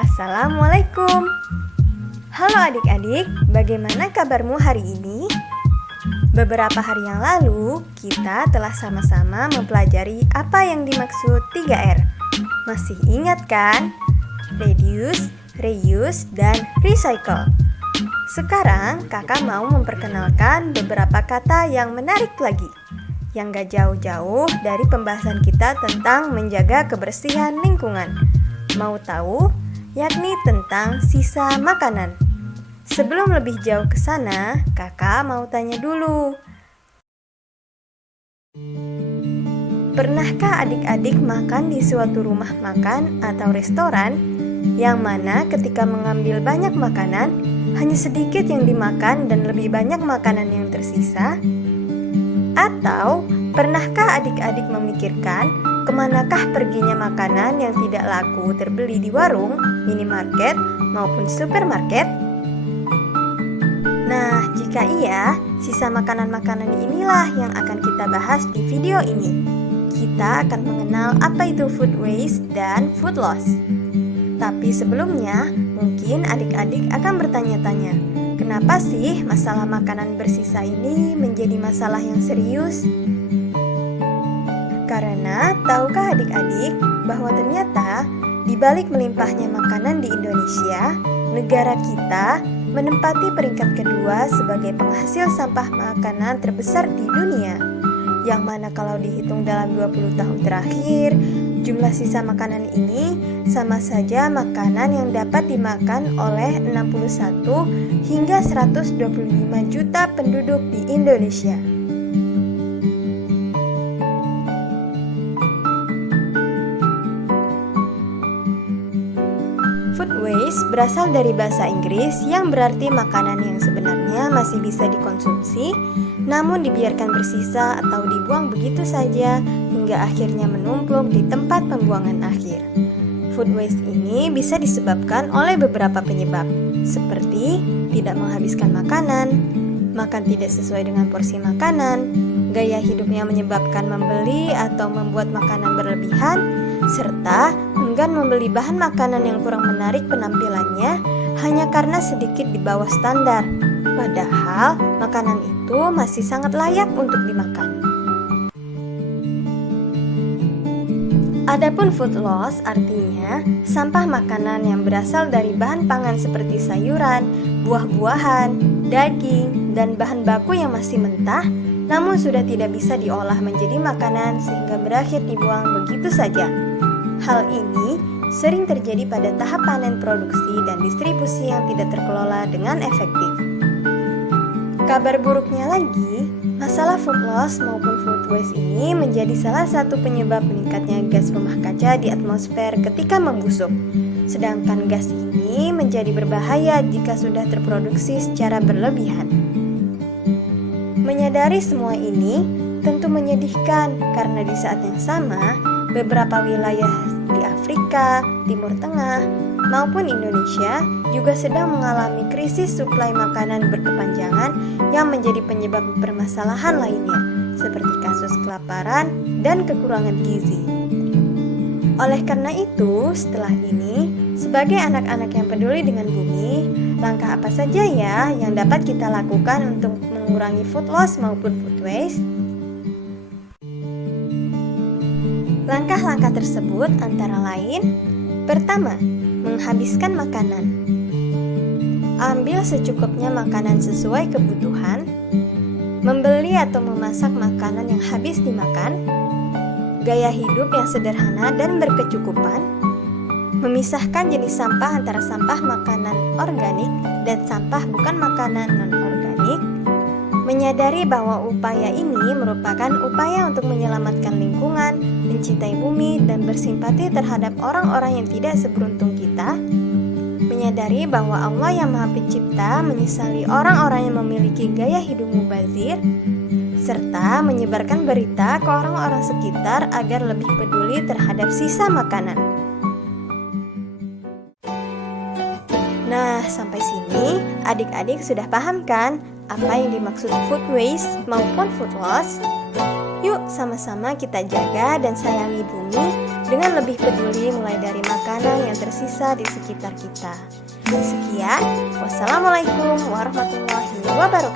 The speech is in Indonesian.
Assalamualaikum. Halo adik-adik, bagaimana kabarmu hari ini? Beberapa hari yang lalu, kita telah sama-sama mempelajari apa yang dimaksud 3R. Masih ingat kan? Reduce, reuse, dan recycle. Sekarang kakak mau memperkenalkan beberapa kata yang menarik lagi, yang gak jauh-jauh dari pembahasan kita tentang menjaga kebersihan lingkungan. Mau tahu? Yakni tentang sisa makanan. Sebelum lebih jauh ke sana, kakak mau tanya dulu. Pernahkah adik-adik makan di suatu rumah makan atau restoran yang mana ketika mengambil banyak makanan, hanya sedikit yang dimakan dan lebih banyak makanan yang tersisa? Atau pernahkah adik-adik memikirkan kemanakah perginya makanan yang tidak laku terbeli di warung, minimarket, maupun supermarket? Nah, jika iya, sisa makanan-makanan inilah yang akan kita bahas di video ini. Kita akan mengenal apa itu food waste dan food loss. Tapi sebelumnya, mungkin adik-adik akan bertanya-tanya, kenapa sih masalah makanan bersisa ini menjadi masalah yang serius? Karena tahukah adik-adik bahwa ternyata di balik melimpahnya makanan di Indonesia, negara kita menempati peringkat kedua sebagai penghasil sampah makanan terbesar di dunia. Yang mana kalau dihitung dalam 20 tahun terakhir, jumlah sisa makanan ini sama saja makanan yang dapat dimakan oleh 61 hingga 125 juta penduduk di Indonesia. Food waste berasal dari bahasa Inggris yang berarti makanan yang sebenarnya masih bisa dikonsumsi, namun dibiarkan bersisa atau dibuang begitu saja hingga akhirnya menumpuk di tempat pembuangan akhir. Food waste ini bisa disebabkan oleh beberapa penyebab, seperti tidak menghabiskan makanan, makan tidak sesuai dengan porsi makanan, gaya hidup yang menyebabkan membeli atau membuat makanan berlebihan, serta enggan membeli bahan makanan yang kurang menarik penampilannya hanya karena sedikit di bawah standar, padahal makanan itu masih sangat layak untuk dimakan. Adapun food loss artinya sampah makanan yang berasal dari bahan pangan seperti sayuran, buah-buahan, daging, dan bahan baku yang masih mentah namun sudah tidak bisa diolah menjadi makanan sehingga berakhir dibuang begitu saja. Hal ini sering terjadi pada tahap panen produksi dan distribusi yang tidak terkelola dengan efektif. Kabar buruknya lagi, masalah food loss maupun food waste ini menjadi salah satu penyebab meningkatnya gas rumah kaca di atmosfer ketika membusuk. Sedangkan gas ini menjadi berbahaya jika sudah terproduksi secara berlebihan. Menyadari semua ini tentu menyedihkan karena di saat yang sama beberapa wilayah di Afrika, Timur Tengah, maupun Indonesia juga sedang mengalami krisis suplai makanan berkepanjangan yang menjadi penyebab permasalahan lainnya, seperti kasus kelaparan dan kekurangan gizi. Oleh karena itu, setelah ini, sebagai anak-anak yang peduli dengan bumi, langkah apa saja ya yang dapat kita lakukan untuk mengurangi food loss maupun food waste? Langkah-langkah tersebut antara lain: pertama, menghabiskan makanan. Ambil secukupnya makanan sesuai kebutuhan. Membeli atau memasak makanan yang habis dimakan. Gaya hidup yang sederhana dan berkecukupan. Memisahkan jenis sampah antara sampah makanan organik dan sampah bukan makanan non-organik. Menyadari bahwa upaya ini merupakan upaya untuk menyelamatkan lingkungan, mencintai bumi, dan bersimpati terhadap orang-orang yang tidak seberuntung kita. Menyadari bahwa Allah yang Maha Pencipta menyesali orang-orang yang memiliki gaya hidup mubazir, serta menyebarkan berita ke orang-orang sekitar agar lebih peduli terhadap sisa makanan. Nah, sampai sini adik-adik sudah paham kan apa yang dimaksud food waste maupun food loss? Yuk sama-sama kita jaga dan sayangi bumi dengan lebih peduli mulai dari makanan yang tersisa di sekitar kita. Sekian, wassalamualaikum warahmatullahi wabarakatuh.